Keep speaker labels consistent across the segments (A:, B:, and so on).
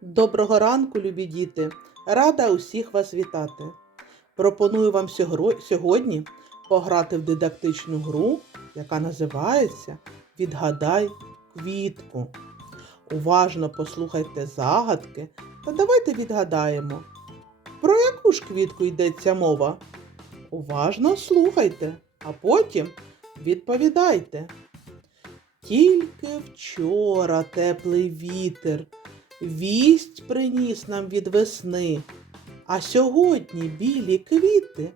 A: Доброго ранку, любі діти! Рада усіх вас вітати. Пропоную вам сьогодні пограти в дидактичну гру, яка називається Відгадай квітку. Уважно послухайте загадки та давайте відгадаємо, про яку ж квітку йдеться мова. Уважно слухайте, а потім відповідайте. Тільки вчора теплий вітер вість приніс нам від весни, а сьогодні білі квіти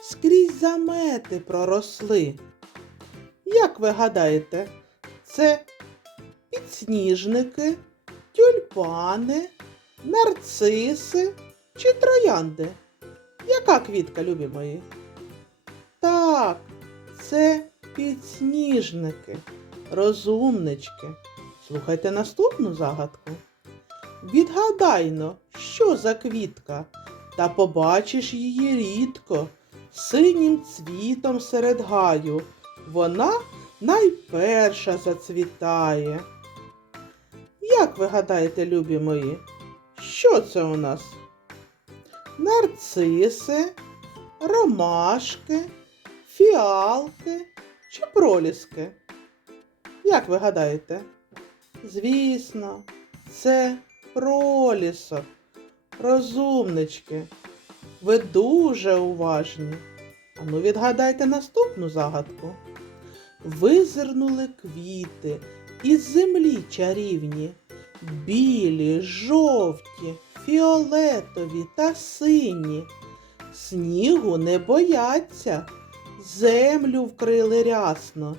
A: скрізь замети проросли. Як ви гадаєте, це підсніжники, тюльпани, нарциси чи троянди? Яка квітка, любі мої? Так, це підсніжники, розумнички. Слухайте наступну загадку. Відгадайно, що за квітка, та побачиш її рідко, синім цвітом серед гаю. Вона найперша зацвітає. Як ви гадаєте, любі мої, що це у нас? Нарциси, ромашки, фіалки чи проліски? Як ви гадаєте? Звісно, це пролісок. Розумнички. Ви дуже уважні. Ану, відгадайте наступну загадку. Визирнули квіти із землі чарівні, білі, жовті, фіолетові та сині. Снігу не бояться, землю вкрили рясно.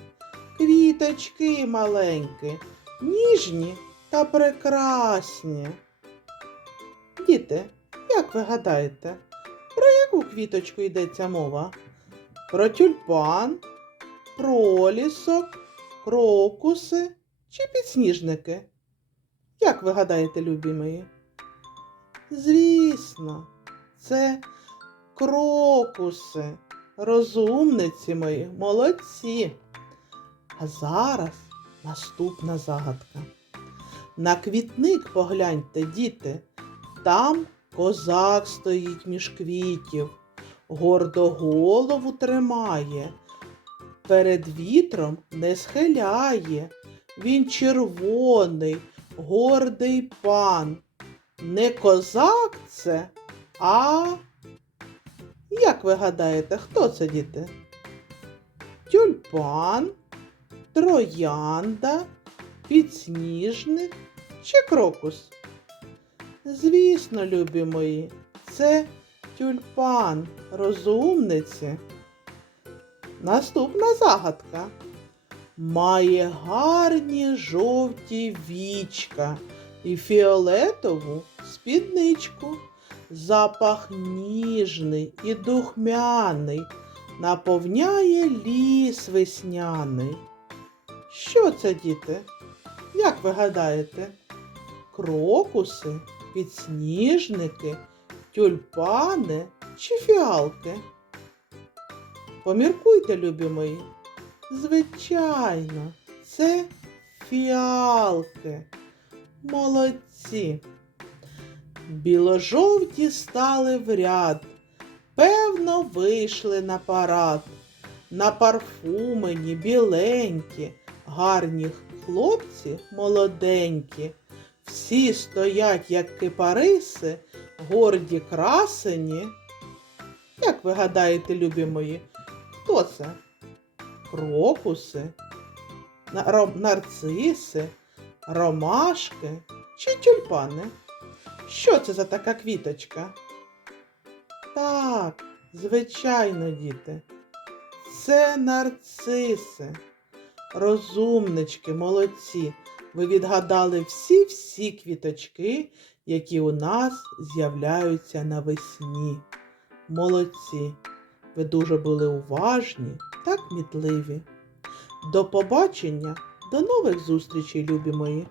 A: Квіточки маленькі, ніжні та прекрасні. Діти, як ви гадаєте, про яку квіточку йдеться мова? Про тюльпан, пролісок, крокуси чи підсніжники? Як ви гадаєте, любі мої? Звісно, це крокуси, розумниці мої, молодці. А зараз наступна загадка. На квітник погляньте, діти, там козак стоїть між квітів, гордо голову тримає, перед вітром не схиляє. Він червоний, гордий пан. Не козак це, а як ви гадаєте, хто це діти? Тюльпан, троянда, підсніжник чи крокус? Звісно, любі мої, це тюльпан, розумниці. Наступна загадка. Має гарні жовті вічка і фіолетову спідничку. Запах ніжний і духмяний, наповняє ліс весняний. Що це, діти? Як ви гадаєте? Крокуси, підсніжники, тюльпани чи фіалки? Поміркуйте, любі мої. Звичайно, це фіалки. Молодці. Біложовті стали в ряд, певно, вийшли на парад. На парфумені біленькі, гарні хлопці молоденькі. Всі стоять, як кипариси, горді красені. Як ви гадаєте, любі мої, хто це? Крокуси, на- нарциси, ромашки чи тюльпани? Що це за така квіточка? Так, звичайно, діти. Це нарциси. Розумнички, молодці. Ви відгадали всі-всі квіточки, які у нас з'являються навесні. Молодці. Ви дуже були уважні та кмітливі. До побачення, до нових зустрічей, любі мої!